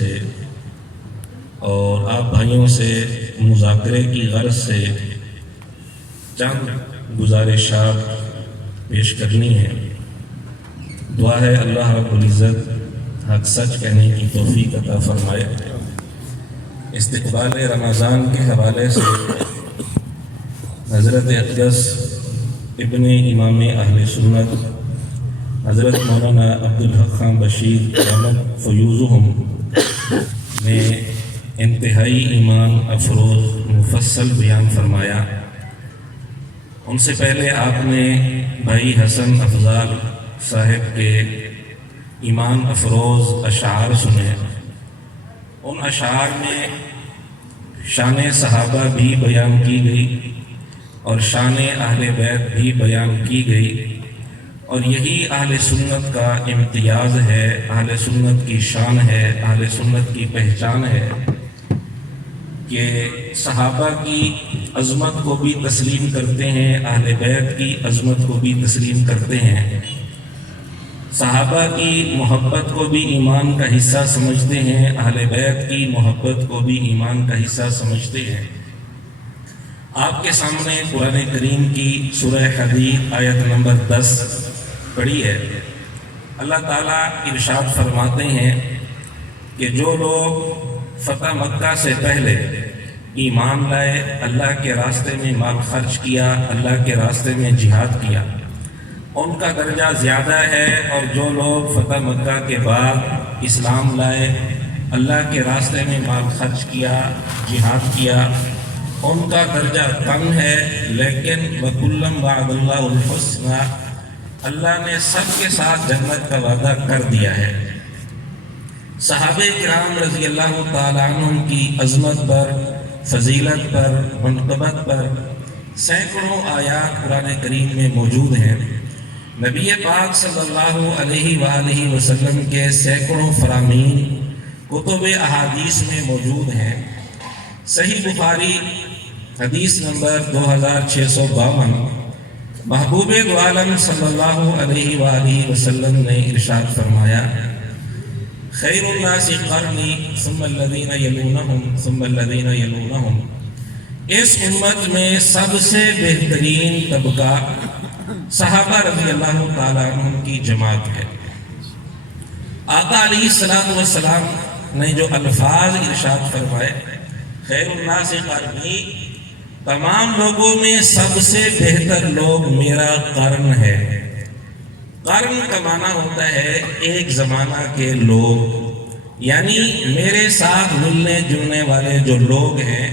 سے اور آپ بھائیوں سے مذاکرے کی غرض سے چند گزارشات پیش کرنی ہے۔ دعا ہے اللہ رب العزت حق سچ کہنے کی توفیق عطا فرمائے۔ استقبال رمضان کے حوالے سے حضرت اقدس ابن امام اہل سنت حضرت مولانا عبدالحق خان بشیر احمد فیوزہم نے انتہائی ایمان افروز مفصل بیان فرمایا۔ ان سے پہلے آپ نے بھائی حسن افضال صاحب کے ایمان افروز اشعار سنے۔ ان اشعار میں شان صحابہ بھی بیان کی گئی اور شان اہل بیت بھی بیان کی گئی، اور یہی اہل سنت کا امتیاز ہے، اہل سنت کی شان ہے، اہل سنت کی پہچان ہے کہ صحابہ کی عظمت کو بھی تسلیم کرتے ہیں، اہل بیت کی عظمت کو بھی تسلیم کرتے ہیں، صحابہ کی محبت کو بھی ایمان کا حصہ سمجھتے ہیں، اہل بیت کی محبت کو بھی ایمان کا حصہ سمجھتے ہیں۔ آپ کے سامنے قرآن کریم کی سورہ حدید آیت نمبر 10 پڑھی ہے۔ اللہ تعالیٰ ارشاد فرماتے ہیں کہ جو لوگ فتح مکہ سے پہلے ایمان لائے، اللہ کے راستے میں مال خرچ کیا، اللہ کے راستے میں جہاد کیا، ان کا درجہ زیادہ ہے، اور جو لوگ فتح مکہ کے بعد اسلام لائے، اللہ کے راستے میں مال خرچ کیا، جہاد کیا، ان کا درجہ کم ہے، لیکن وَكُلًّا وَعَدَ اللَّهُ الْحُسْنَىٰ، اللہ نے سب کے ساتھ جنت کا وعدہ کر دیا ہے۔ صحابہ کرام رضی اللہ تعالیٰ عنہم کی عظمت پر، فضیلت پر، منقبت پر سینکڑوں آیات قرآن کریم میں موجود ہیں۔ نبی پاک صلی اللہ علیہ وآلہ وسلم کے سینکڑوں فرامین کتب احادیث میں موجود ہیں۔ صحیح بخاری حدیث نمبر 2652، محبوب دو عالم صلی اللہ علیہ وآلہ وسلم نے ارشاد فرمایا، خیر الناس قرنی ثم الذین یلونہم ثم الذین یلونہم، اس امت میں سب سے بہترین طبقہ صحابہ رضی اللہ تعالیٰ عنہ کی جماعت ہے۔ آقا علیہ السلام نے جو الفاظ ارشاد فرمائے، خیر الناس قرنی، تمام لوگوں میں سب سے بہتر لوگ میرا قرن ہے۔ قرن کا معنی ہوتا ہے ایک زمانہ کے لوگ، یعنی میرے ساتھ ملنے جلنے والے جو لوگ ہیں،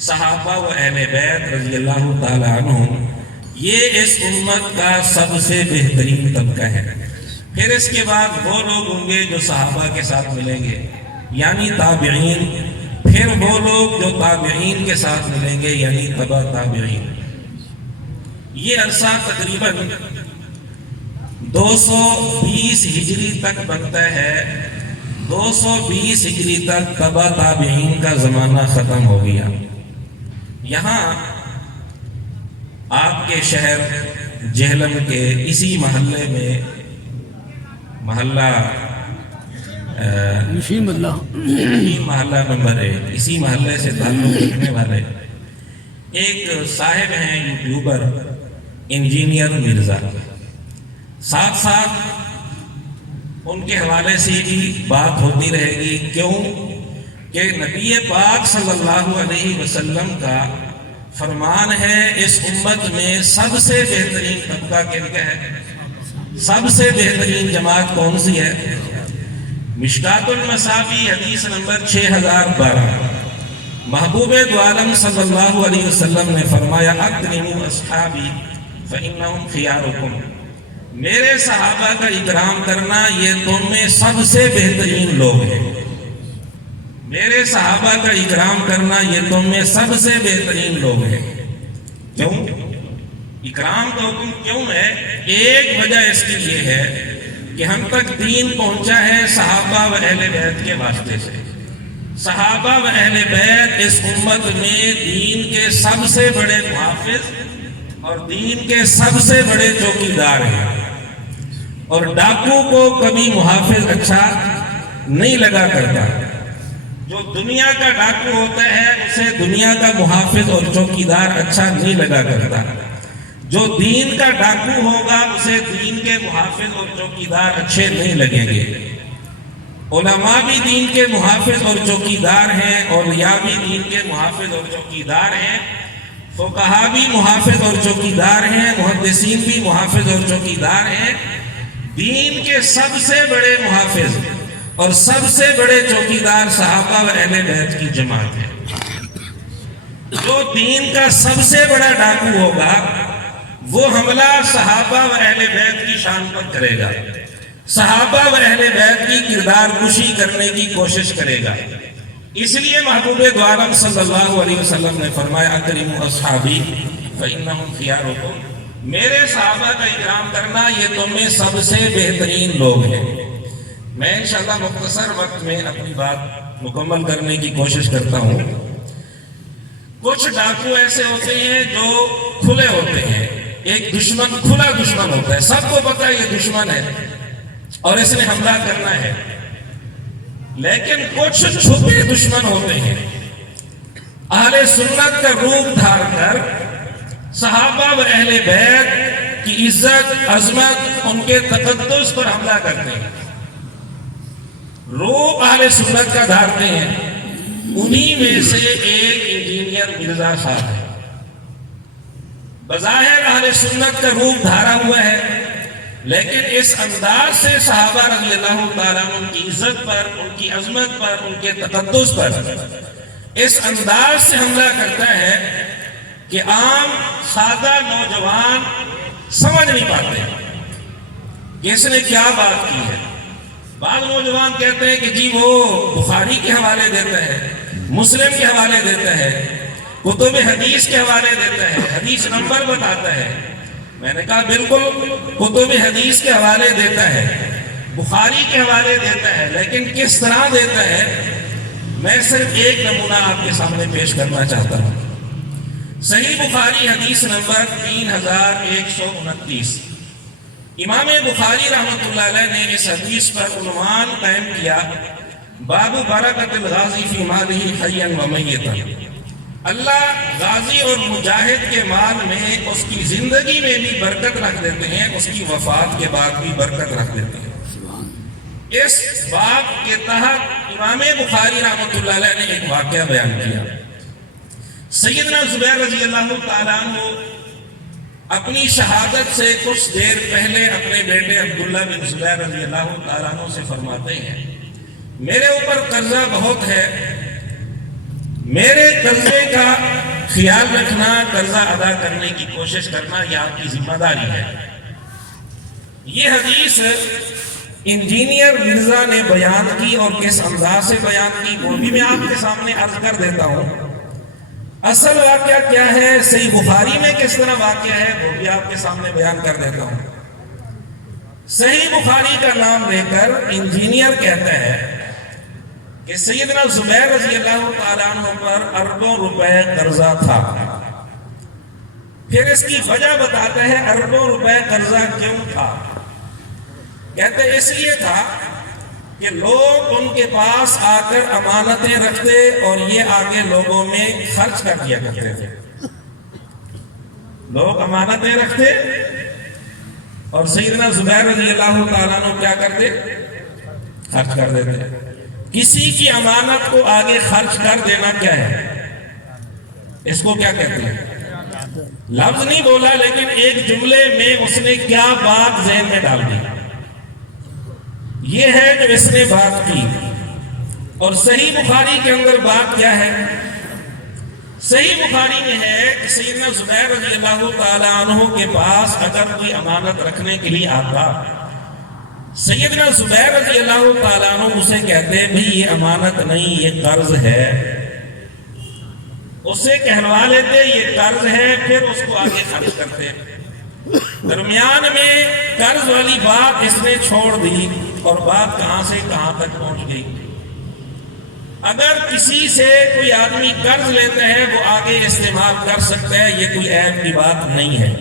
صحابہ و اہل بیت رضی اللہ تعالیٰ عنہم، یہ اس امت کا سب سے بہترین طبقہ ہے۔ پھر اس کے بعد وہ لوگ ہوں گے جو صحابہ کے ساتھ ملیں گے، یعنی تابعین، پھر وہ لوگ جو تابعین کے ساتھ ملیں گے، یعنی تبع تابعین۔ یہ عرصہ تقریباً 220 ہجری تک بنتا ہے۔ 220 ہجری تک تبع تابعین کا زمانہ ختم ہو گیا۔ یہاں آپ کے شہر جہلم کے اسی محلے میں، محلہ محلہ نمبر 1، اسی محلے سے تعلق رکھنے والے ایک صاحب ہیں، یوٹیوبر انجینئر مرزا، ساتھ ساتھ ان کے حوالے سے بھی بات ہوتی رہے گی۔ کیوں کہ نبی پاک صلی اللہ علیہ وسلم کا فرمان ہے، اس امت میں سب سے بہترین طبقہ کن کا ہے، سب سے بہترین جماعت کون سی ہے؟ مشکات المصابیح حدیث نمبر 6012، محبوب دو عالم صلی اللہ علیہ وسلم نے فرمایا، اکرموا اصحابی فانہم خیارکم، میرے صحابہ کا اکرام کرنا یہ تم میں سب سے بہترین لوگ ہیں۔ میرے صحابہ کا اکرام کرنا یہ تم میں سب سے بہترین لوگ ہیں۔ کیوں اکرام کا حکم کیوں ہے؟ ایک وجہ اس کے لیے ہے کہ ہم تک دین پہنچا ہے صحابہ و اہل بیت کے واسطے سے۔ صحابہ و اہل بیت اس امت میں دین کے سب سے بڑے محافظ اور دین کے سب سے بڑے چوکیدار ہیں، اور ڈاکو کو کبھی محافظ اچھا نہیں لگا کرتا، جو دنیا کا ڈاکو ہوتا ہے اسے دنیا کا محافظ اور چوکیدار اچھا نہیں لگا کرتا، جو دین کا ڈاکو ہوگا اسے دین کے محافظ اور چوکیدار اچھے نہیں لگیں گے۔ علماء بھی دین کے محافظ اور چوکیدار ہیں، اولیاء بھی دین کے محافظ اور چوکیدار ہیں، فقہا بھی محافظ اور چوکیدار ہیں، محدثین بھی محافظ اور چوکیدار ہیں۔ دین کے سب سے بڑے محافظ اور سب سے بڑے چوکیدار صحابہ و اہل بیت کی جماعت ہے۔ جو دین کا سب سے بڑا ڈاکو ہوگا وہ حملہ صحابہ و اہل بیت کی شان پر کرے گا، صحابہ و اہل بیت کی کردار کشی کرنے کی کوشش کرے گا۔ اس لیے محبوب دو عالم صلی اللہ علیہ وسلم نے فرمایا اکرموا اصحابی فانہم خیارکم، میرے صحابہ کا اکرام کرنا یہ تم میں سب سے بہترین لوگ ہیں۔ میں انشاءاللہ مختصر وقت میں اپنی بات مکمل کرنے کی کوشش کرتا ہوں۔ کچھ ڈاکو ایسے ہوتے ہیں جو کھلے ہوتے ہیں، ایک دشمن کھلا دشمن ہوتا ہے، سب کو پتہ ہے یہ دشمن ہے اور اس نے حملہ کرنا ہے، لیکن کچھ چھپے دشمن ہوتے ہیں، اہل سنت کا روپ دھار کر صحابہ و اہل بیت کی عزت عظمت ان کے تقدس پر حملہ کرتے ہیں، روپ اہل سنت کا دھارتے ہیں۔ انہی میں سے ایک انجینئر مرزا صاحب ہے، بظاہر اہل سنت کا روپ دھارا ہوا ہے، لیکن اس انداز سے صحابہ رضی اللہ تعالیٰ ان کی عزت پر، ان کی عظمت پر، ان کے تقدس پر اس انداز سے حملہ کرتا ہے کہ عام سادہ نوجوان سمجھ نہیں پاتے کہ اس نے کیا بات کی ہے۔ بعض نوجوان کہتے ہیں کہ جی وہ بخاری کے حوالے دیتا ہے، مسلم کے حوالے دیتا ہے، کتب حدیث کے حوالے دیتا ہے، حدیث نمبر بتاتا ہے۔ میں نے کہا بالکل کتب حدیث کے حوالے دیتا ہے، بخاری کے حوالے دیتا ہے، لیکن کس طرح دیتا ہے میں صرف ایک نمونہ آپ کے سامنے پیش کرنا چاہتا ہوں۔ صحیح بخاری حدیث نمبر 3129، امام بخاری رحمۃ اللہ علیہ نے اس حدیث پر عنوان قائم کیا باب برکت الغازی فی مالہ حیا و میتا، اللہ غازی اور مجاہد کے مال میں اس کی زندگی میں بھی برکت رکھ دیتے ہیں، اس کی وفات کے بعد بھی برکت رکھ دیتے ہیں۔ اس باب کے تحت امام بخاری رحمۃ اللہ علیہ نے ایک واقعہ بیان کیا۔ سیدنا زبیر رضی اللہ تعالیٰ عنہ اپنی شہادت سے کچھ دیر پہلے اپنے بیٹے عبداللہ بن زبیر رضی اللہ تعالیٰ عنہ سے فرماتے ہیں میرے اوپر قرضہ بہت ہے، میرے قرضے کا خیال رکھنا، قرضہ ادا کرنے کی کوشش کرنا یہ آپ کی ذمہ داری ہے۔ یہ حدیث انجینئر مرزا نے بیان کی اور کس انداز سے بیان کی وہ بھی میں آپ کے سامنے عرض کر دیتا ہوں۔ اصل واقعہ کیا ہے، صحیح بخاری میں کس طرح واقعہ ہے وہ بھی آپ کے سامنے بیان کر دیتا ہوں۔ صحیح بخاری کا نام لے کر انجینئر کہتا ہے کہ سیدنا زبیر رضی اللہ تعالیٰ عنہ پر اربوں روپے قرضہ تھا۔ پھر اس کی وجہ بتاتا ہے اربوں روپے قرضہ کیوں تھا۔ کہتے اس لیے تھا کہ لوگ ان کے پاس آ کر امانتیں رکھتے اور یہ آگے لوگوں میں خرچ کر دیا کرتے تھے۔ لوگ امانتیں رکھتے اور سیدنا زبیر رضی اللہ تعالیٰ عنہ کیا کرتے، خرچ کر دیتے۔ کسی کی امانت کو آگے خرچ کر دینا کیا ہے، اس کو کیا کہتے ہیں؟ لفظ نہیں بولا لیکن ایک جملے میں اس نے کیا بات ذہن میں ڈال دی، یہ ہے جو اس نے بات کی۔ اور صحیح بخاری کے اندر بات کیا ہے، صحیح بخاری میں ہے کہ سیدنا زبیر رضی اللہ تعالیٰ عنہ کے پاس اگر کوئی امانت رکھنے کے لیے آتا، سیدنا زبیر رضی اللہ تعالیٰ عنہ اسے کہتے ہیں بھئی یہ امانت نہیں یہ قرض ہے، اسے کہلوا لیتے یہ قرض ہے، پھر اس کو آگے خرچ کرتے۔ درمیان میں قرض والی بات اس نے چھوڑ دی اور بات کہاں سے کہاں تک پہنچ گئی۔ اگر کسی سے کوئی آدمی قرض لیتا ہے وہ آگے استعمال کر سکتا ہے، یہ کوئی عیب کی بات نہیں ہے،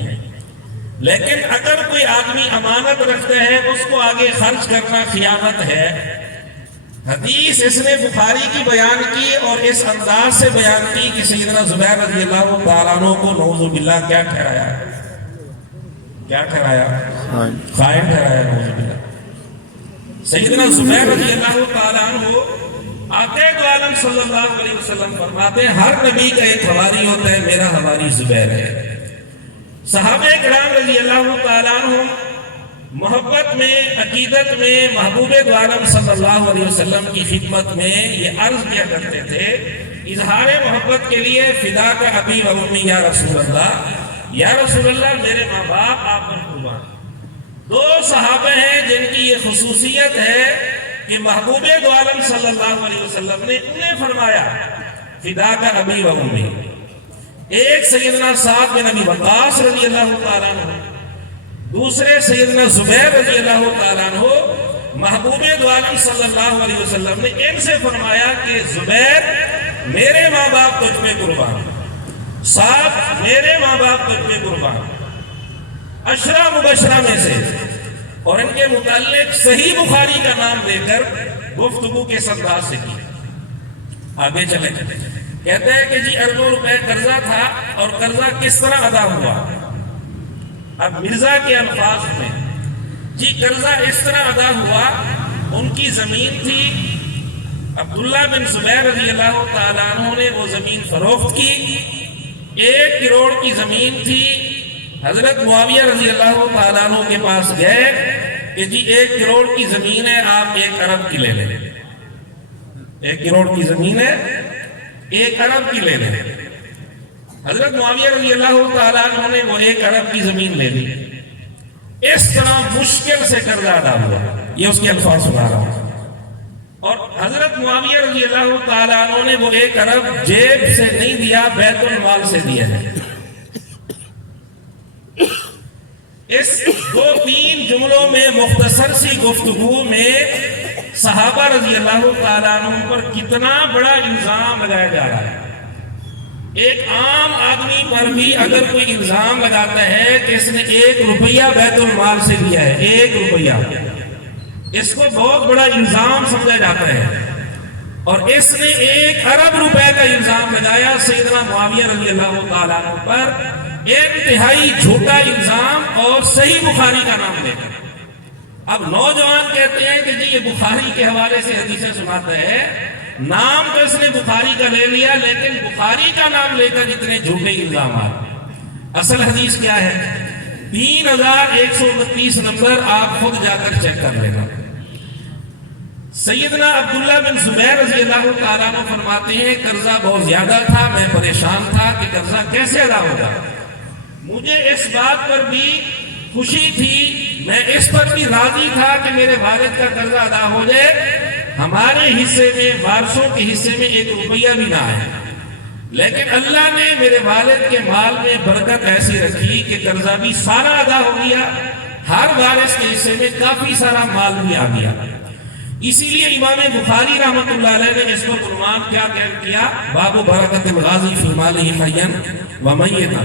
لیکن اگر کوئی آدمی امانت رکھتا ہے اس کو آگے خرچ کرنا خیانت ہے۔ حدیث اس نے بخاری کی بیان کی اور اس انداز سے بیان کی کہ سیدنا زبیر رضی اللہ تعالیٰ عنہ کو نعوذ باللہ کیا ٹھہرایا؟ کیا ٹھہرایا؟ خائن ٹھہرایا، نعوذ باللہ۔ سیدنا زبیر رضی اللہ تعالیٰ عنہ آقا دو عالم صلی اللہ علیہ وسلم فرماتے ہیں ہر نبی کا ایک حواری ہوتا ہے، میرا حواری زبیر ہے۔ صحابہ کرام رضی اللہ تعالیٰ عنہ محبت میں، عقیدت میں محبوب دو عالم صلی اللہ علیہ وسلم کی خدمت میں یہ عرض کیا کرتے تھے، اظہار محبت کے لیے فدا کا ابی و امی یا رسول اللہ، یا رسول اللہ میرے ماں باپ آپ پر قربان۔ دو صحابہ ہیں جن کی یہ خصوصیت ہے کہ محبوب دو عالم صلی اللہ علیہ وسلم نے انہیں فرمایا فدا کا ابی و امی۔ ایک سیدنا سعد بن ابی وقاص رضی اللہ تعالیٰ عنہ، دوسرے سیدنا زبیر رضی اللہ تعالیٰ عنہ، محبوب دو عالم صلی اللہ علیہ وسلم نے ان سے فرمایا کہ زبیر میرے ماں باپ تجھ پہ قربان، سعد میرے ماں باپ تجھ پہ قربان۔ عشرہ مبشرہ میں سے، اور ان کے متعلق صحیح بخاری کا نام دے کر گفتگو کے انداز سے کی۔ آگے چلے کہتے ہیں کہ جی اربوں روپے قرضہ تھا اور قرضہ کس طرح ادا ہوا؟ اب مرزا کے الفاظ میں جی قرضہ اس طرح ادا ہوا، ان کی زمین تھی، عبداللہ بن زبیر رضی اللہ تعالیٰ عنہ نے وہ زمین فروخت کی، 1 کروڑ کی زمین تھی۔ حضرت معاویہ رضی اللہ تعالیٰ عنہ کے پاس گئے کہ جی 1 کروڑ کی زمین ہے، آپ 1 ارب کی لے لیں۔ 1 کروڑ کی زمین ہے، 1 ارب کی لے لیں۔ حضرت معاویہ رضی اللہ تعالیٰ عنہ نے وہ 1 ارب کی زمین لے لی۔ اس طرح مشکل سے قرضہ ادا ہوا، یہ اس کے الفاظ سنا رہا ہوں۔ اور حضرت معاویہ رضی اللہ تعالیٰ عنہ نے وہ 1 ارب جیب سے نہیں دیا، بیت المال سے دیا ہے۔ اس 2-3 جملوں میں مختصر سی گفتگو میں صحابہ رضی اللہ تعالیٰ عنہ پر کتنا بڑا الزام لگایا جا رہا ہے۔ ایک عام آدمی پر بھی اگر کوئی الزام لگاتا ہے کہ اس نے 1 روپیہ بیت المال سے دیا ہے، 1 روپیہ، اس کو بہت بڑا الزام سمجھا جاتا ہے، اور اس نے 1 ارب روپے کا الزام لگایا سیدنا معاویہ رضی اللہ تعالیٰ عنہ پر، انتہائی جھوٹا الزام، اور صحیح بخاری کا نام لے کر۔ اب نوجوان کہتے ہیں کہ جی یہ بخاری کے حوالے سے حدیثیں سناتا ہے، نام تو اس نے بخاری کا لے لیا، لیکن بخاری کا نام لے کر اتنے جھوٹے الزامات۔ اصل حدیث کیا ہے؟ 3129 نمبر، آپ خود جا کر چیک کر لینا۔ سیدنا عبداللہ بن زبیر رضی اللہ تعالیٰ عنہ فرماتے ہیں قرضہ بہت زیادہ تھا، میں پریشان تھا کہ قرضہ کیسے ادا ہوگا۔ مجھے اس بات پر بھی خوشی تھی، میں اس پر بھی راضی تھا کہ میرے والد کا قرضہ ادا ہو جائے، ہمارے حصے میں، وارثوں کے حصے میں 1 روپیہ بھی نہ آئے، لیکن اللہ نے میرے والد کے مال میں برکت ایسی رکھی کہ قرضہ بھی سارا ادا ہو گیا، ہر وارث کے حصے میں کافی سارا مال بھی آ گیا۔ اسی لیے امام بخاری رحمۃ اللہ علیہ نے اس کو عنوان کیا کیا؟ باب برکت الغازی فی مالہ حیا و میتا۔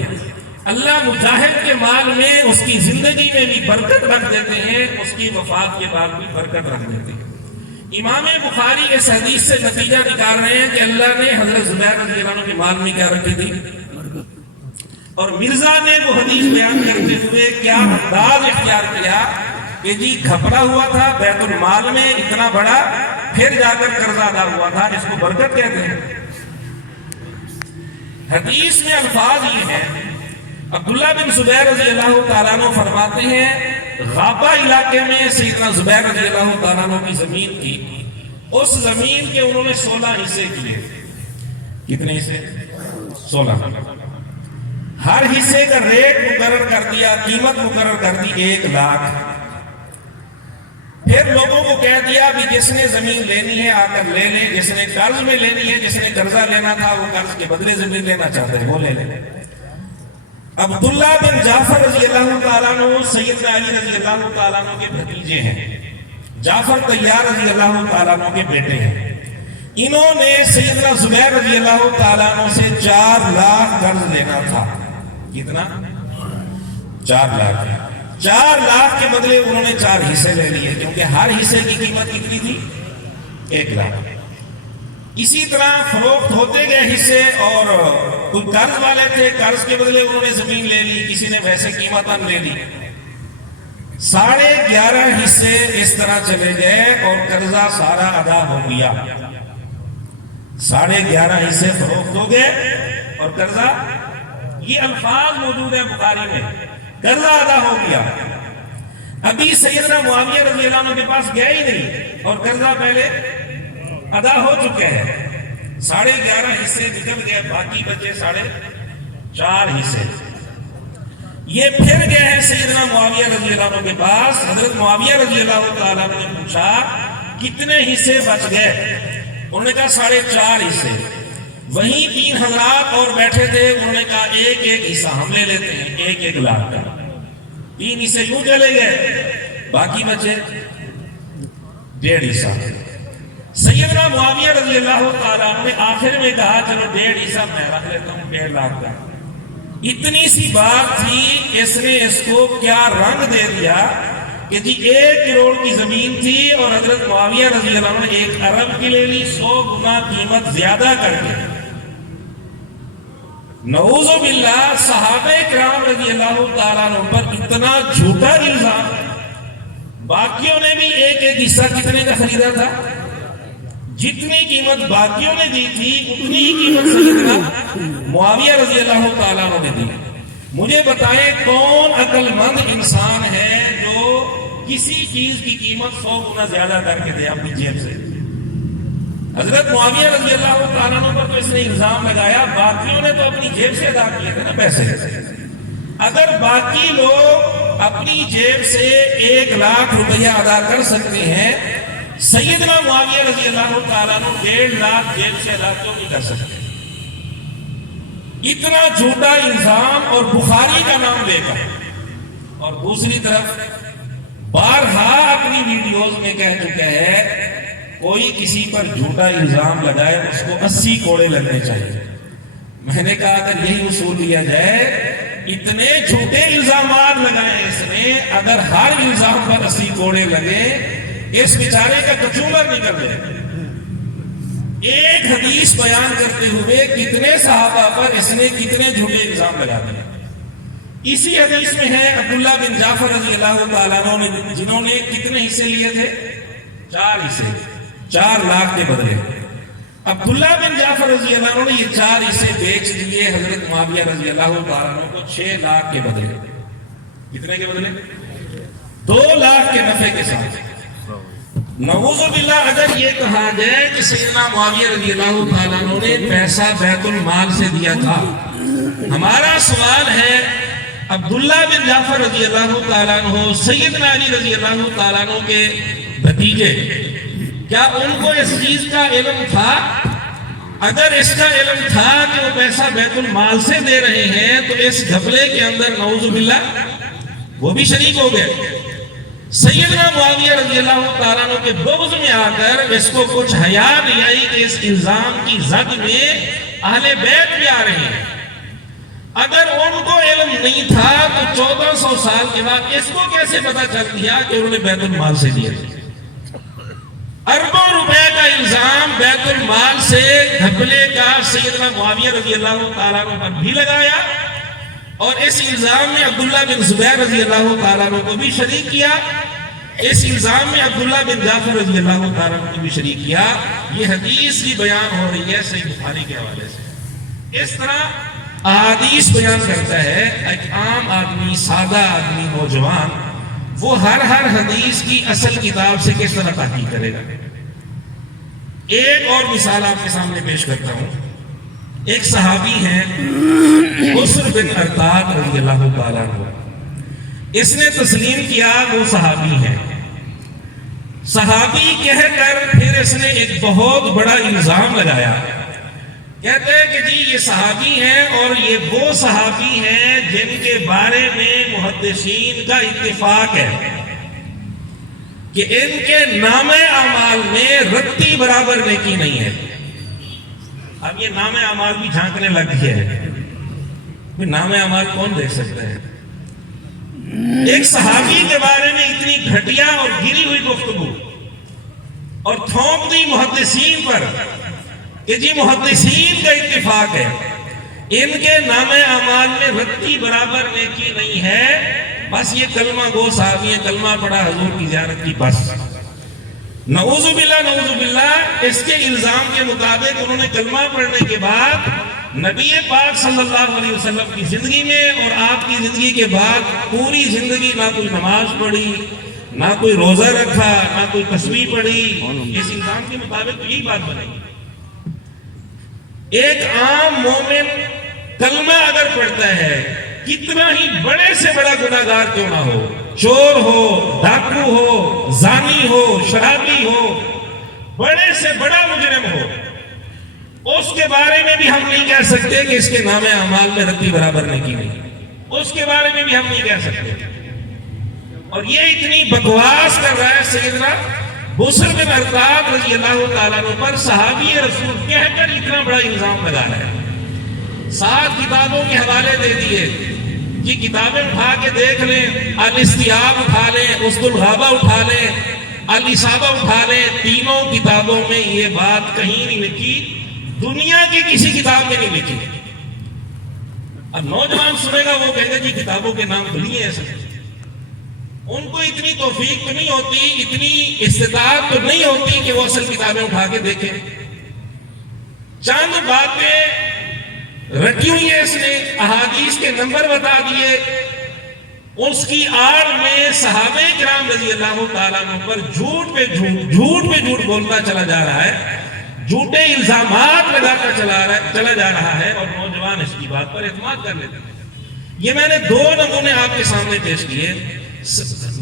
اللہ مجاہد کے مال میں، اس کی زندگی میں بھی برکت رکھ دیتے ہیں، اس کی وفات کے بعد بھی برکت رکھ دیتے ہیں۔ امام بخاری اس حدیث سے نتیجہ نکال رہے ہیں کہ اللہ نے حضرت زبیر رضی اللہ عنہ کے مال میں کیا رکھی تھی، اور مرزا نے وہ حدیث بیان کرتے ہوئے کیا انداز اختیار کیا کہ جی گھپلا ہوا تھا بیت المال میں اتنا بڑا، پھر جا کر قرضہ ادا ہوا تھا، اس کو برکت کہتے ہیں۔ حدیث میں الفاظ یہ ہیں، عبداللہ بن زبیر رضی اللہ تعالیٰ عنہ فرماتے ہیں غابہ علاقے میں سیدنا زبیر رضی اللہ تعالیٰ عنہ کی زمین تھی، اس زمین کے انہوں نے 16 حصے کیے۔ کتنے حصے؟ 16۔ ہر حصے کا ریٹ مقرر کر دیا، قیمت مقرر کر دی 1 لاکھ۔ پھر لوگوں کو کہہ دیا بھی جس نے زمین لینی ہے آ کر لے لے، جس نے قرض میں لینی ہے، جس نے قرضہ لینا تھا وہ قرض کے بدلے زمین لینا چاہتے ہیں وہ لے لے۔ عبداللہ بن جعفر رضی اللہ تعالیٰ عنہ سیدنا علی رضی اللہ تعالیٰ عنہ کے بھتیجے ہیں، جعفر طیار رضی اللہ تعالیٰ عنہ کے بیٹے ہیں۔ انہوں نے سیدنا زبیر رضی اللہ تعالیٰ عنہ سے 4 لاکھ قرض لینا تھا۔ کتنا؟ 4 لاکھ۔ 4 لاکھ کے بدلے انہوں نے 4 حصے لے لیے، کیونکہ ہر حصے کی قیمت کتنی تھی؟ 1 لاکھ. اسی طرح فروخت ہوتے گئے حصے، اور کوئی قرض والے تھے، قرض کے بدلے انہوں نے زمین لے لی، کسی نے ویسے قیمتاً لے لی. 11.5 حصے اس طرح چلے گئے اور قرضہ سارا ادا ہو گیا. 11.5 حصے فروخت ہو گئے اور قرضہ، یہ الفاظ موجود ہیں بخاری میں، قرضہ ادا ہو گیا. ابھی سیدنا معاویہ رضی اللہ عنہ کے پاس گئے ہی نہیں اور قرضہ پہلے ادا ہو چکے ہیں. 11.5 حصے نکل گئے، باقی بچے 4.5 حصے. یہ پھر گئے ہیں سیدنا معاویہ رضی اللہ عنہ کے پاس. حضرت معاویہ رضی اللہ تعالیٰ عنہ نے پوچھا کتنے حصے بچ گئے؟ انہوں نے کہا 4.5 حصے. وہیں 3 حضرات اور بیٹھے تھے، انہوں نے کہا 1 حصہ ہم لے لیتے ہیں، 1 لاکھ کا. 3 حصے یوں چلے گئے، باقی بچے 1.5 حصہ. سیدنا معاویہ رضی اللہ تعالیٰ عنہ نے آخر میں کہا چلو 1.5 حصہ میں رکھ لیتا ہوں، 1.5 لاکھ کا. اتنی سی بات تھی، اس نے اس کو کیا رنگ دے دیا کہ جی 1 کروڑ کی زمین تھی اور حضرت معاویہ رضی اللہ عنہ نے 1 ارب کی لے لی، 100 گنا قیمت زیادہ کر کے. نعوذ باللہ، صحابہ کرام رضی اللہ تعالیٰ عنہ پر اتنا جھوٹا الزام. باقیوں نے بھی 1 حصہ کتنے کا خریدا تھا؟ جتنی قیمت باقیوں نے دی تھی اتنی ہی قیمت سیدنا معاویہ رضی اللہ تعالیٰ عنہ نے دی. مجھے بتائیں کون عقل مند انسان ہے جو کسی چیز کی قیمت 100 گنا زیادہ کر کے دے اپنی جیب سے؟ حضرت معاویہ رضی اللہ تعالیٰ عنہ پر تو اس نے الزام لگایا، باقیوں نے تو اپنی جیب سے ادا کیے تھے نا پیسے. اگر باقی لوگ اپنی جیب سے 1 لاکھ روپیہ ادا کر سکتے ہیں، سیدنا معاویہ رضی اللہ تعالیٰ عنہ 1.5 لاکھ جیب سے ادا کیوں نہیں کر سکتے؟ اتنا جھوٹا الزام، اور بخاری کا نام لے کر. اور دوسری طرف بارہا اپنی ویڈیوز میں کہہ چکا ہے کوئی کسی پر جھوٹا الزام لگائے اس کو 80 کوڑے لگنے چاہیے. میں نے کہا اگر یہی اصول لیا جائے، اتنے جھوٹے الزامات لگائے اس نے، اگر ہر الزام پر 80 کوڑے لگے اس بیچارے کا کچومر نکل جائے. ایک حدیث بیان کرتے ہوئے کتنے صحابہ پر اس نے کتنے جھوٹے الزام لگا دیے. اسی حدیث میں ہے عبداللہ بن جعفر رضی اللہ تعالیٰ عنہ نے، جنہوں نے کتنے حصے لیے تھے؟ 4 حصے، 4 لاکھ کے بدلے. عبداللہ بن جعفر رضی اللہ عنہ نے یہ 4 حصے بیچ دیے حضرت معاویہ رضی اللہ تعالیٰ عنہ کو 6 لاکھ کے بدلے. کتنے کے بدلے؟ 2 لاکھ کے نفع کے ساتھ. نعوذ باللہ، اگر یہ کہا جائے کہ سیدنا معاویہ رضی اللہ تعالیٰ عنہ نے پیسہ بیت المال سے دیا تھا، ہمارا سوال ہے عبداللہ بن جعفر رضی اللہ تعالیٰ عنہ سیدنا علی رضی اللہ تعالیٰ عنہ کے بھتیجے، کیا ان کو اس چیز کا علم تھا؟ اگر اس کا علم تھا کہ وہ پیسہ بیت المال سے دے رہے ہیں تو اس گھپلے کے اندر نعوذ باللہ وہ بھی شریک ہو گئے. سیدنا معاویہ رضی اللہ تعالیٰ عنہ کے بغض میں آ کر اس کو کچھ حیا نہیں آئی کہ اس الزام کی زد میں اہل بیت بھی آ رہے ہیں. اگر ان کو علم نہیں تھا تو 1400 سال کے بعد اس کو کیسے پتا چل گیا کہ انہوں نے بیت المال سے دیے تھے؟ اربوں روپے کا الزام بیت المال سے گھپلے کا سیدنا معاویہ رضی اللہ تعالیٰ عنہ پر بھی لگایا، اور اس الزام میں عبداللہ بن زبیر رضی اللہ تعالیٰ عنہ کو بھی شریک کیا. اس الزام میں عبداللہ بن جعفر رضی اللہ تعالیٰ عنہ کو بھی شریک کیا. یہ حدیث بھی بیان ہو رہی ہے صحیح بخاری کے حوالے سے. اس طرح احادیث بیان کرتا ہے ایک عام آدمی، سادہ آدمی، نوجوان، وہ ہر حدیث کی اصل کتاب سے کس طرح تحقیق کرے گا. ایک اور مثال آپ کے سامنے پیش کرتا ہوں. ایک صحابی ہیں بسر بن ارطاد رضی اللہ تعالیٰ عنہ. اس نے تسلیم کیا وہ صحابی ہیں. صحابی کہہ کر پھر اس نے ایک بہت بڑا الزام لگایا. کہتے ہیں کہ جی یہ صحابی ہیں اور یہ وہ صحابی ہیں جن کے بارے میں محدثین کا اتفاق ہے کہ ان کے نام اعمال میں رتی برابر نیکی نہیں ہے. اب یہ نام اعمال بھی جھانکنے لگ گیا ہے. نام اعمال کون دیکھ سکتا ہے؟ ایک صحابی کے بارے میں اتنی گھٹیا اور گری ہوئی گفتگو. اور تھوپ دی محدثین پر کہ جی محدثین کا اتفاق ہے ان کے نام اعمال میں رتی برابر نیکی نہیں ہے، بس یہ کلمہ گو صحابی کلمہ پڑھا حضور کی زیارت کی بس. نعوذ باللہ اس کے الزام کے مطابق انہوں نے کلمہ پڑھنے کے بعد نبی پاک صلی اللہ علیہ وسلم کی زندگی میں اور آپ کی زندگی کے بعد پوری زندگی نہ کوئی نماز پڑھی، نہ کوئی روزہ رکھا، نہ کوئی تسبیح پڑھی. اس الزام کے مطابق یہی بات بنے. ایک عام مومن کلمہ اگر پڑھتا ہے کتنا ہی بڑے سے بڑا گناہگار کیوں نہ ہو، چور ہو، ڈاکو ہو، زانی ہو، شرابی ہو، بڑے سے بڑا مجرم ہو، اس کے بارے میں بھی ہم نہیں کہہ سکتے کہ اس کے نام اعمال میں رتی برابر نہیں نہیں. اس کے بارے میں بھی ہم نہیں کہہ سکتے. اور یہ اتنی بکواس کر رہا ہے سیدنا بسر بن ارطاد رضی اللہ تعالیٰ عنہ پر صحابی رسول کہہ کر اتنا بڑا الزام لگا رہا ہے. 7 کتابوں کے حوالے دے دیے کہ کتابیں اٹھا کے دیکھ لیں، الاستیاب اٹھا لیں، اسد الغابہ اٹھا لیں، الاصابہ اٹھا لیں، تینوں کتابوں میں یہ بات کہیں نہیں لکھی، دنیا کی کسی کتاب میں نہیں لکھی. اب نوجوان سنے گا وہ کہے گا جی کتابوں کے نام بھولیے ایسے. ان کو اتنی توفیق تو نہیں ہوتی، اتنی استطاعت تو نہیں ہوتی کہ وہ اصل کتابیں اٹھا کے دیکھیں. چند باتیں رکھی ہوئی ہے اس نے، احادیث کے نمبر بتا دیے، اس کی آڑ میں صحابہ کرام رضی اللہ تعالیٰ عنہ پر جھوٹ پہ جھوٹ بولتا چلا جا رہا ہے، جھوٹے الزامات لگاتا چلا جا رہا ہے، اور نوجوان اس کی بات پر اعتماد کر لیتے ہیں. یہ میں نے 2 نمونے آپ کے سامنے پیش کیے.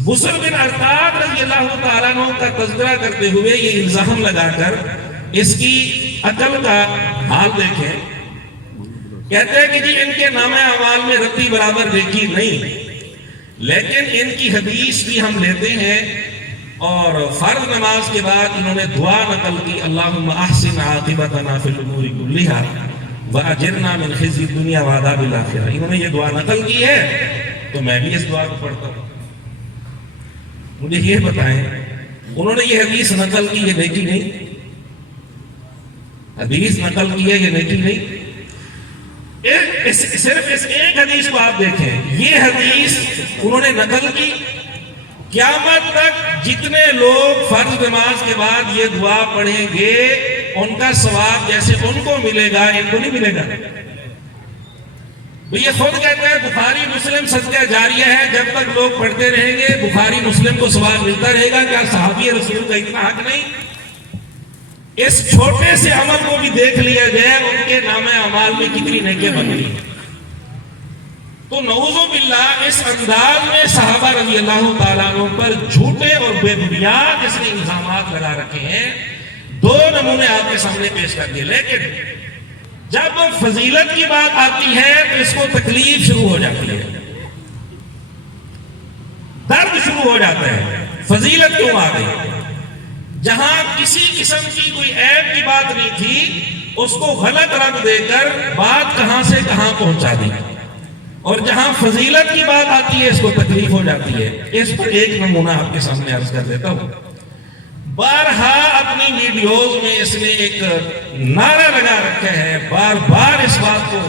بسر بن ارطاد رضی اللہ تعالیٰ عنہ کا تذکرہ کرتے ہوئے یہ الزام لگا کر اس کی عقل کا حال دیکھیں. کہتے ہیں کہ جی ان کے نام اعمال میں رتی برابر نیکی نہیں، لیکن ان کی حدیث بھی ہم لیتے ہیں. اور فرض نماز کے بعد انہوں نے دعا نقل کی، اللہم احسن عاقبتنا فی الامور کلھا واجرنا من خزی الدنیا وعذاب الاخرہ. انہوں نے یہ دعا نقل کی ہے تو میں بھی اس دعا کو پڑھتا ہوں. مجھے یہ بتائیں انہوں نے یہ حدیث نقل کی، یہ نیکی نہیں؟ حدیث نقل کی ہے، یہ نیکی نہیں؟ صرف اس ایک حدیث کو آپ دیکھیں، یہ حدیث انہوں نے نقل کی. قیامت تک جتنے لوگ فرض نماز کے بعد یہ دعا پڑھیں گے ان کا ثواب جیسے ان کو ملے گا ان کو نہیں ملے گا. یہ خود کہتا ہے بخاری مسلم صدقہ جاریہ ہے، جب تک لوگ پڑھتے رہیں گے بخاری مسلم کو ثواب ملتا رہے گا. کیا صحابی رسول کا اتنا حق نہیں؟ اس چھوٹے سے عمل کو بھی دیکھ لیا جائے ان کے نام اعمال میں کتنی نیکیاں بن رہی ہیں. تو نعوذ باللہ اس انداز میں صحابہ رضی اللہ تعالیٰ عنہ پر جھوٹے اور بے بنیاد اس نے الزامات لگا رکھے ہیں. 2 نمونے آپ کے سامنے پیش کر دیے. لیکن جب فضیلت کی بات آتی ہے تو اس کو تکلیف شروع ہو جاتی ہے، درد شروع ہو جاتا ہے. فضیلت کیوں آ گئی؟ جہاں کسی قسم کی کوئی عیب کی بات نہیں تھی اس کو غلط رنگ دے کر بات کہاں سے کہاں پہنچا دی، اور جہاں فضیلت کی بات آتی ہے اس کو تکلیف ہو جاتی ہے. اس پر ایک نمونہ آپ کے سامنے عرض کر دیتا ہوں. بارہا اپنی ویڈیوز میں اس نے ایک نعرہ لگا رکھا ہے، بار بار اس بات کو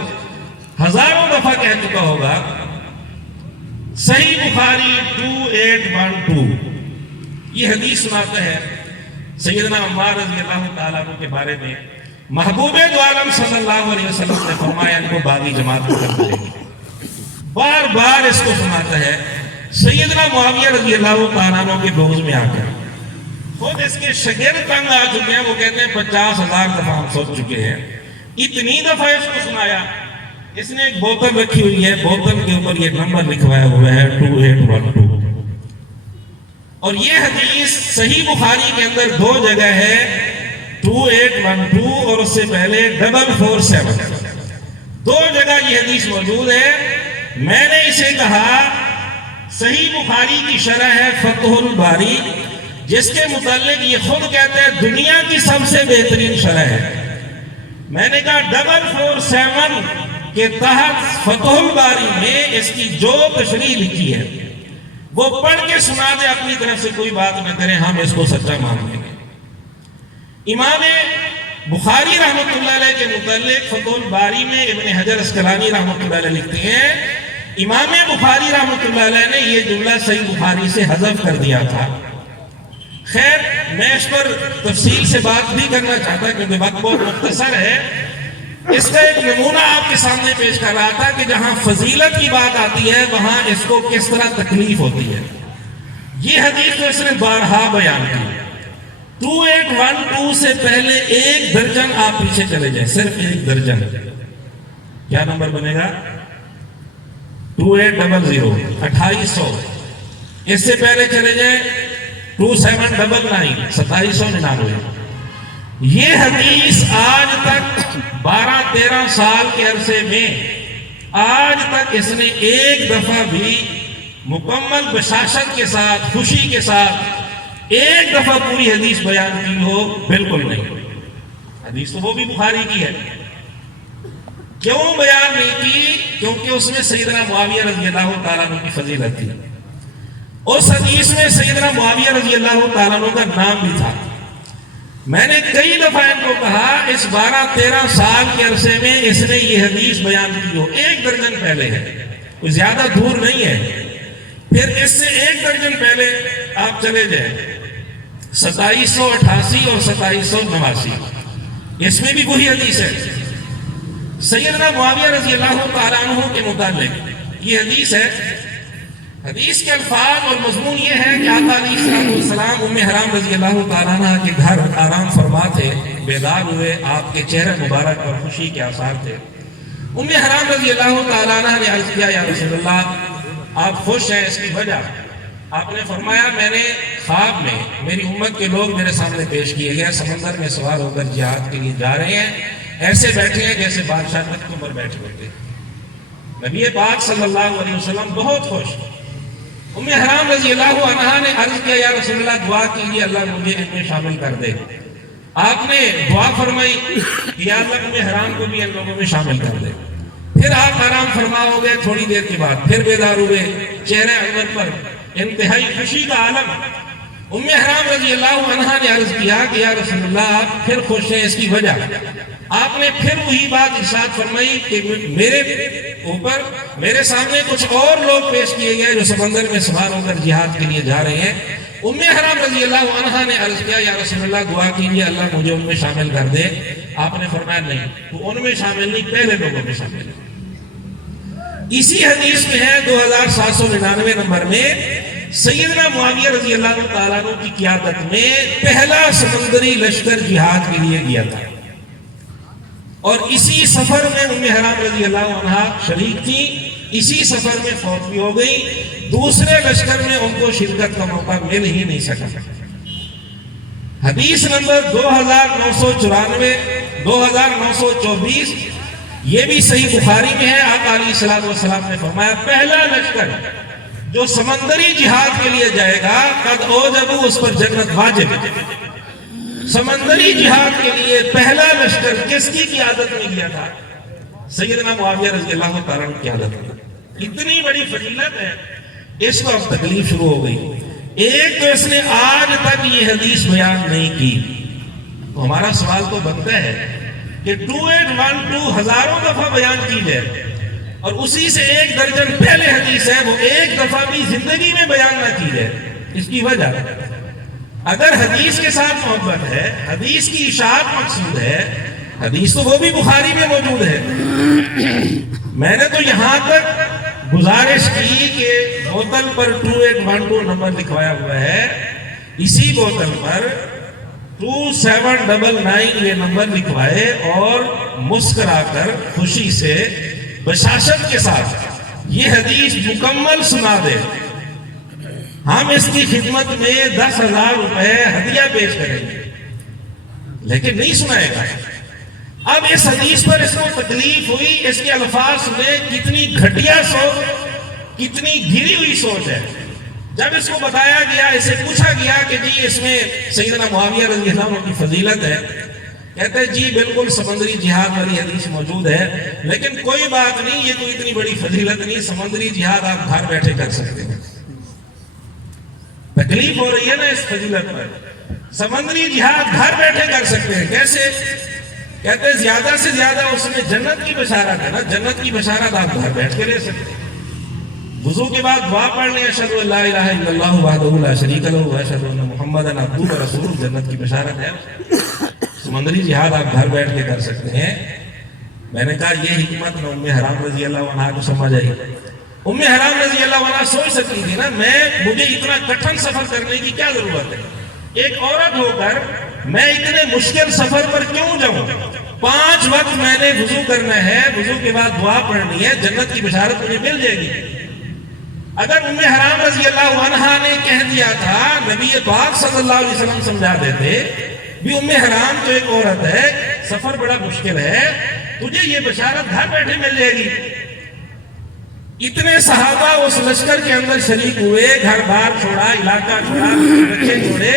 ہزاروں دفعہ کہہ چکا ہوگا، صحیح بخاری 2812 یہ حدیث سناتا ہے سیدنا عمار رضی اللہ تعالیٰ عنہ کے بارے میں. محبوب دو عالم صلی اللہ علیہ وسلم نے فرمایا ان کو باغی جماعت کو کر دیں. بار بار اس کو سناتا ہے. سیدنا معاویہ رضی اللہ تعالیٰ عنہ کے بغض میں آ کر خود اس کے شاگرد تنگ آ چکے ہیں. وہ کہتے ہیں 50,000 دفعہ ہم سن چکے ہیں. اتنی دفعہ اس کو سنایا. اس نے ایک بوتل رکھی ہوئی ہے، بوتل کے اوپر یہ نمبر لکھوایا ہوا ہے 2812. اور یہ حدیث صحیح بخاری کے اندر 2 جگہ ہے، 2812 اور اس سے پہلے 447. 2 جگہ یہ حدیث موجود ہے. میں نے اسے کہا صحیح بخاری کی شرح ہے فتح الباری، جس کے متعلق یہ خود کہتے ہیں دنیا کی سب سے بہترین شرح ہے. میں نے کہا 447 کے تحت فتح الباری میں اس کی جو تشریح لکھی ہے وہ پڑھ کے سنا دے، اپنی طرف سے کوئی بات نہ کریں، ہم اس کو سچا مان لیں گے. امام بخاری رحمۃ اللہ علیہ کے متعلق فتح الباری میں ابن حجر اسقلانی رحمۃ اللہ علیہ لکھتے ہیں، امام بخاری رحمۃ اللہ علیہ نے یہ جملہ صحیح بخاری سے حذف کر دیا تھا۔ خیر میں اس پر تفصیل سے بات بھی کرنا چاہتا کیونکہ وقت بہت مختصر ہے۔ اس کا ایک نمونہ آپ کے سامنے پیش کر رہا تھا کہ جہاں فضیلت کی بات آتی ہے وہاں اس کو کس طرح تکلیف ہوتی ہے۔ یہ حدیث تو اس نے بارہا بیان کی۔ 2812 سے پہلے 1 درجن آپ پیچھے چلے جائیں، صرف 1 درجن، کیا نمبر بنے گا؟ 2800 2800۔ اس سے پہلے چلے جائیں 2799 2799۔ یہ حدیث آج تک 12-13 سال کے عرصے میں آج تک اس نے ایک دفعہ بھی مکمل بشاشت کے ساتھ، خوشی کے ساتھ ایک دفعہ پوری حدیث بیان کی ہو، بالکل نہیں۔ حدیث تو وہ بھی بخاری کی ہے، کیوں بیان نہیں کی؟ کیونکہ اس میں سیدنا معاویہ رضی اللہ تعالیٰ عنہ کی فضیلت تھی۔ اس حدیث میں سیدنا معاویہ رضی اللہ تعالیٰ عنہ کا نام بھی تھا۔ میں نے کئی دفعہ ان کو کہا اس 12-13 سال کے عرصے میں اس نے یہ حدیث بیان کی ہو، 1 درجن پہلے ہے، کوئی زیادہ دور نہیں ہے۔ پھر اس سے 1 درجن پہلے آپ چلے جائیں 2788 اور 2789، اس میں بھی وہی حدیث ہے۔ سیدنا معاویہ رضی اللہ تعالیٰ عنہ کے متعلق یہ حدیث ہے۔ حدیث کے الفاظ اور مضمون یہ ہے کہ آقا علیہ السلام ام حرام رضی اللہ تعالیٰ عنہ کے گھر آرام فرما تھے، بیدار ہوئے، آپ کے چہرے مبارک پر خوشی کے آثار تھے۔ ام حرام رضی اللہ تعالیٰ عنہ نے عرض کیا، یا رسول اللہ آپ خوش ہیں، اس کی وجہ؟ آپ نے فرمایا میں نے خواب میں میری امت کے لوگ میرے سامنے پیش کیے گئے، سمندر میں سوار ہو کر جہاد کے لیے جا رہے ہیں، ایسے بیٹھے ہیں جیسے بادشاہ تخت پر بیٹھے ہوتے۔ نبی پاک صلی اللہ علیہ وسلم بہت خوش۔ ام حرام رضی اللہ عنہا نے عرض کیا، یا رسول اللہ دعا کیجیے اللہ مجھے ان میں شامل کر دے۔ آپ نے دعا فرمائی کہ یا اللہ ام حرام کو بھی ان لوگوں میں شامل کر دے۔ پھر آپ آرام فرما ہو گئے، تھوڑی دیر کے بعد پھر بیدار ہوئے، چہرے انور پر انتہائی خوشی کا عالم۔ ام حرام رضی اللہ عنہا نے عرض کیا کہ یا رسول اللہ آپ پھر خوش ہیں، اس کی وجہ؟ آپ نے پھر وہی بات ارشاد فرمائی کہ میرے سامنے کچھ اور لوگ پیش کیے گئے جو سمندر میں سوار ہو کر جہاد کے لیے جا رہے ہیں۔ ام حرام رضی اللہ عنہا نے عرض کیا، یا رسول اللہ دعا کیجیے اللہ مجھے ان میں شامل کر دے۔ آپ نے فرمایا نہیں، تو ان میں شامل نہیں، پہلے لوگوں میں شامل ہے۔ اسی حدیث میں ہے 2799 نمبر میں، سیدنا معاویہ رضی اللہ تعالیٰ عنہ کی قیادت میں پہلا سمندری لشکر جہاد کے لیے گیا تھا، اور اسی سفر میں ام حرام رضی اللہ عنہا شریک تھی۔ اسی سفر میں فوت بھی ہو گئی، دوسرے لشکر میں ان کو شرکت کا موقع مل ہی نہیں سکا۔ حدیث نمبر 2994 2924 یہ بھی صحیح بخاری میں ہے۔ آقا علیہ السلام نے فرمایا پہلا لشکر جو سمندری جہاد کے لیے جائے گا قد اوجبوا، اس پر جنت واجب۔ سمندری جہاد کے لیے پہلا لشکر کس کی قیادت میں گیا تھا؟ سیدنا معاویہ رضی اللہ تعالیٰ عنہ کی قیادت میں۔ اتنی بڑی فضیلت ہے، اس کو اب تکلیف شروع ہو گئی۔ ایک تو اس نے آج تک یہ حدیث بیان نہیں کی، تو ہمارا سوال تو بنتا ہے کہ 2812 ہزاروں دفعہ بیان کی جائے اور اسی سے 1 درجن پہلے حدیث ہے وہ ایک دفعہ بھی زندگی میں بیان نہ کی جائے، اس کی وجہ؟ اگر حدیث کے ساتھ محبت ہے، حدیث کی اشاعت مقصود ہے، حدیث تو وہ بھی بخاری میں موجود ہے۔ میں نے تو یہاں تک گزارش کی کہ بوتل پر 2812 نمبر لکھوایا ہوا ہے، اسی بوتل پر 2799 یہ نمبر لکھوائے اور مسکرا کر خوشی سے بشاشت کے ساتھ یہ حدیث مکمل سنا دے، ہم اس کی خدمت میں 10,000 روپے ہدیہ پیش کریں گے، لیکن نہیں سنائے گا۔ اب اس حدیث پر اس کو تکلیف ہوئی، اس کے الفاظ سنے، کتنی گھٹیا سوچ، کتنی گری ہوئی سوچ ہے۔ جب اس کو بتایا گیا، اسے پوچھا گیا کہ جی اس میں سیدنا معاویہ رضی اللہ عنہ کی فضیلت ہے، کہتے ہیں جی بالکل سمندری جہاد والی حدیث موجود ہے، لیکن کوئی بات نہیں، یہ کوئی اتنی بڑی فضیلت نہیں، سمندری جہاد آپ گھر بیٹھے کر سکتے ہیں۔ تکلیف ہو رہی ہے نا اس فضیلت پر۔ سمندری جہاد گھر بیٹھے کر سکتے ہیں. کیسے؟ کہتے ہیں زیادہ سے زیادہ اس میں جنت کی بشارت ہے نا. جنت کی بشارت آپ گھر بیٹھ کے لے سکتے ہیں. وضو کے بعد دعا پڑھ لیں اشہد ان لا الہ الا اللہ وحدہ لا شریک لہ واشہد ان محمدا عبدہ ورسولہ. جنت کی بشارت ہے. سمندری جہاد آپ گھر بیٹھ کے کر سکتے ہیں. میں نے کہا یہ حکمت نہ ام حرام رضی اللہ عنہا کو سمجھ آئی. ام حرام رضی اللہ عنہا سوچ سکتی تھی نا مجھے اتنا کٹھن سفر کرنے کی کیا ضرورت ہے. ایک عورت ہو کر میں اتنے مشکل سفر پر کیوں جاؤں. 5 وقت میں نے وضو کرنا ہے, وضو کے بعد دعا پڑھنی ہے, جنت کی بشارت مجھے مل جائے گی. اگر ام حرام رضی اللہ عنہا نے کہہ دیا تھا, نبی پاک صلی اللہ علیہ وسلم سمجھا دیتے بھی ام حرام تو ایک عورت ہے, سفر بڑا مشکل ہے, تجھے یہ بشارت گھر بیٹھے مل جائے گی. اتنے صحابہ اس لشکر کے اندر شریک ہوئے, گھر بار چھوڑا, علاقہ چھوڑا, بچے چھوڑے,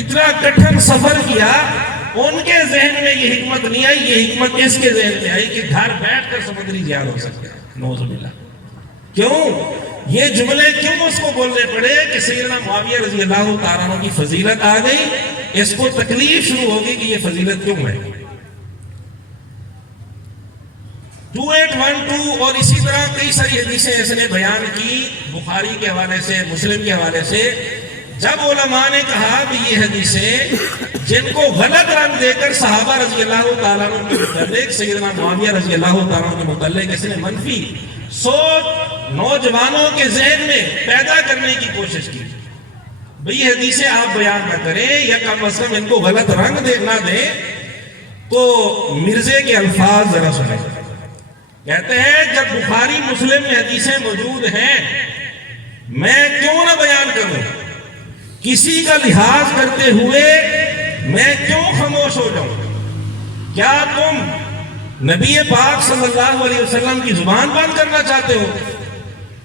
اتنا کٹھن سفر کیا. ان کے ذہن میں یہ حکمت نہیں آئی, یہ حکمت اس کے ذہن میں آئی کہ گھر بیٹھ کر سمندری جہاد ہو سکتا ہے. نعوذ باللہ. کیوں یہ جملے کیوں اس کو بولنے پڑے کہ سیدنا معاویہ رضی اللہ تعالیٰ عنہ کی فضیلت آ گئی. اس کو تکلیف شروع ہوگی کہ یہ فضیلت کیوں ہے. 2812 اور اسی طرح کئی ساری حدیثیں اس نے بیان کی بخاری کے حوالے سے, مسلم کے حوالے سے. جب علماء نے کہا کہ یہ حدیثیں جن کو غلط رنگ دے کر صحابہ رضی اللہ تعالیٰ عنہ کے متعلق, سیدنا معاویہ رضی اللہ تعالیٰ عنہ کے متعلق اس نے منفی سوچ نوجوانوں کے ذہن میں پیدا کرنے کی کوشش کی, بھئی یہ حدیثیں آپ بیان نہ کریں یا کم از کم ان کو غلط رنگ نہ دیں, تو مرزے کے الفاظ ذرا سنیں. کہتے ہیں جب بخاری مسلم میں حدیثیں موجود ہیں میں کیوں نہ بیان کروں, کسی کا لحاظ کرتے ہوئے میں کیوں خاموش ہو جاؤں. کیا تم نبی پاک صلی اللہ علیہ وسلم کی زبان بند کرنا چاہتے ہو؟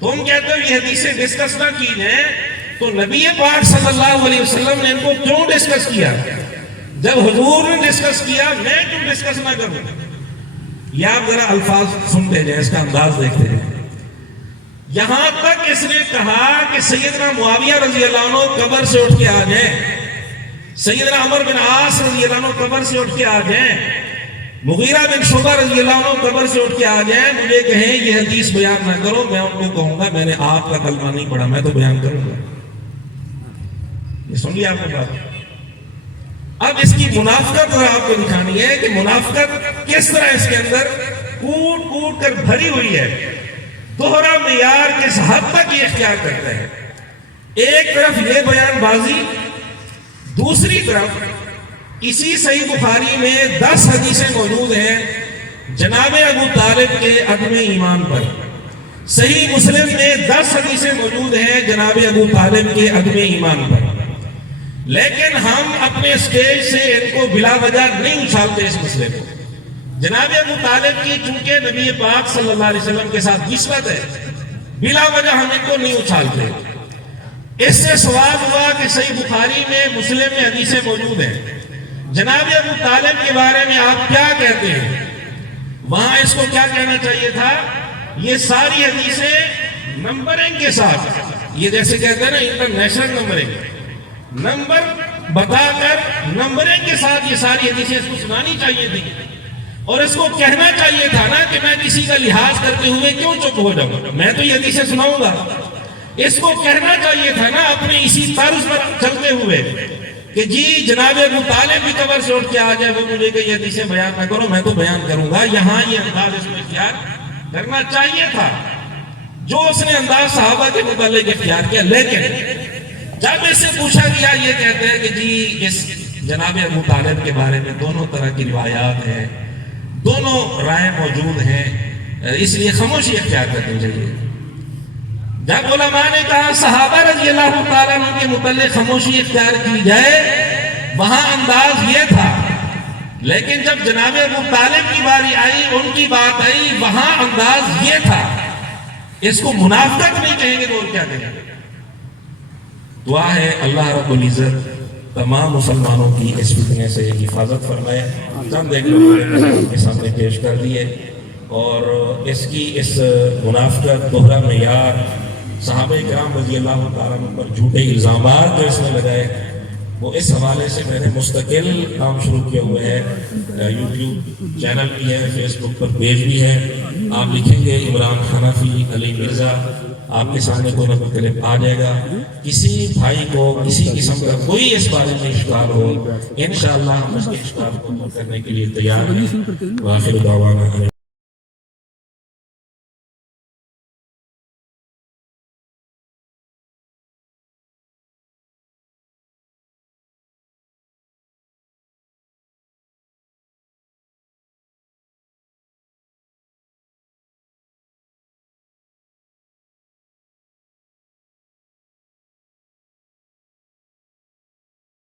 تم کہتے ہو یہ حدیثیں ڈسکس نہ کی جائیں, تو نبی پاک صلی اللہ علیہ وسلم نے ان کو کیوں ڈسکس کیا؟ جب حضور نے ڈسکس کیا میں کیوں ڈسکس نہ کروں. یہ آپ ذرا الفاظ سنتے جائیں, اس کا انداز دیکھتے جائیں. یہاں تک اس نے کہا کہ سیدنا معاویہ رضی اللہ عنہ قبر سے اٹھ کے آ جائیں, سیدنا عمر بن عاص رضی اللہ عنہ قبر سے اٹھ کے آ جائیں, مغیرہ بن شعبہ رضی اللہ عنہ قبر سے اٹھ کے آ جائیں, مجھے کہیں یہ حدیث بیان نہ کرو. میں ان کو کہوں گا میں نے آپ کا کلمہ نہیں پڑھا, میں تو بیان کروں گا. یہ سن لیا آپ نے بات. اب اس کی منافقت آپ کو دکھانی ہے کہ منافقت کس طرح اس کے اندر کوٹ کوٹ کر بھری ہوئی ہے. دوہرا معیار کس حد تک یہ اختیار کرتا ہے. ایک طرف یہ بیان بازی, دوسری طرف اسی صحیح بخاری میں 10 حدیثیں موجود ہیں جناب ابو طالب کے عدم ایمان پر. صحیح مسلم میں 10 حدیثیں موجود ہیں جناب ابو طالب کے عدم ایمان پر. لیکن ہم اپنے سٹیج سے ان کو بلا وجہ نہیں اچھالتے اس مسئلے کو. جناب ابو طالب کی چونکہ نبی پاک صلی اللہ علیہ وسلم کے ساتھ نسبت ہے, بلا وجہ ہم ان کو نہیں اچھالتے. اس سے سوال ہوا کہ صحیح بخاری میں, مسلم میں حدیثیں موجود ہیں, جناب ابو طالب کے بارے میں آپ کیا کہتے ہیں؟ وہاں اس کو کیا کہنا چاہیے تھا؟ یہ ساری حدیثیں نمبرنگ کے ساتھ, یہ جیسے کہتے ہیں نا انٹرنیشنل نمبرنگ, نمبر بتا کر نمبرنگ کے ساتھ یہ ساری حدیثیں اس کو سنانی چاہیے تھی. اور اس کو کہنا چاہیے تھا نا کہ میں کسی کا لحاظ کرتے ہوئے کیوں چپ ہو جاؤں, میں تو یہ حدیثیں سناؤں گا. اس کو کہنا چاہیے تھا نا اپنے اسی طرز پر چلتے ہوئے کہ جی جناب ابو طالب بھی قبر سے اٹھ کے آ جائے, وہ مجھے کہ یہ حدیثیں بیان نہ کرو, میں تو بیان کروں گا. یہاں یہ انداز اس کو اختیار کرنا چاہیے تھا جو اس نے انداز صحابہ کے متعلق اختیار کیا. لیکن جب اس سے پوچھا گیا, یہ کہتے ہیں کہ جی اس جناب ابو طالب کے بارے میں دونوں طرح کی روایات ہیں, دونوں رائے موجود ہیں, اس لیے خاموشی اختیار کرنی چاہیے. جب علماء نے کہا صحابہ رضی اللہ تعالیٰ عنہ کے متعلق خاموشی اختیار کی جائے, وہاں انداز یہ تھا. لیکن جب جناب ابو طالب کی باری آئی, ان کی بات آئی, وہاں انداز یہ تھا. اس کو منافقت نہیں کہیں گے تو اور کیا کہیں گے. دعا ہے اللہ رب العزت تمام مسلمانوں کی اس فتنے سے حفاظت فرمائے. چند ایک لوگ کے سامنے پیش کر دیے, اور اس کی اس منافقت, دوہرا معیار, صحابہ کرام رضی اللہ تعالیٰ عنہ پر جھوٹے الزامات جو اس نے لگائے, وہ اس حوالے سے میں نے مستقل کام شروع کیا ہوا ہے، یوٹیوب چینل بھی ہے، فیس بک پر پیج بھی ہے. آپ لکھیں گے عمران حنفی علی مرزا، آپ کے سامنے کوئی نہ کوئی کلپ آ جائے گا. کسی بھائی کو کسی قسم کا کوئی اس بارے میں اشکال ہو، انشاءاللہ ہم اس کے اشکال کو دور کرنے کے لیے تیار ہیں. وآخر دعوانا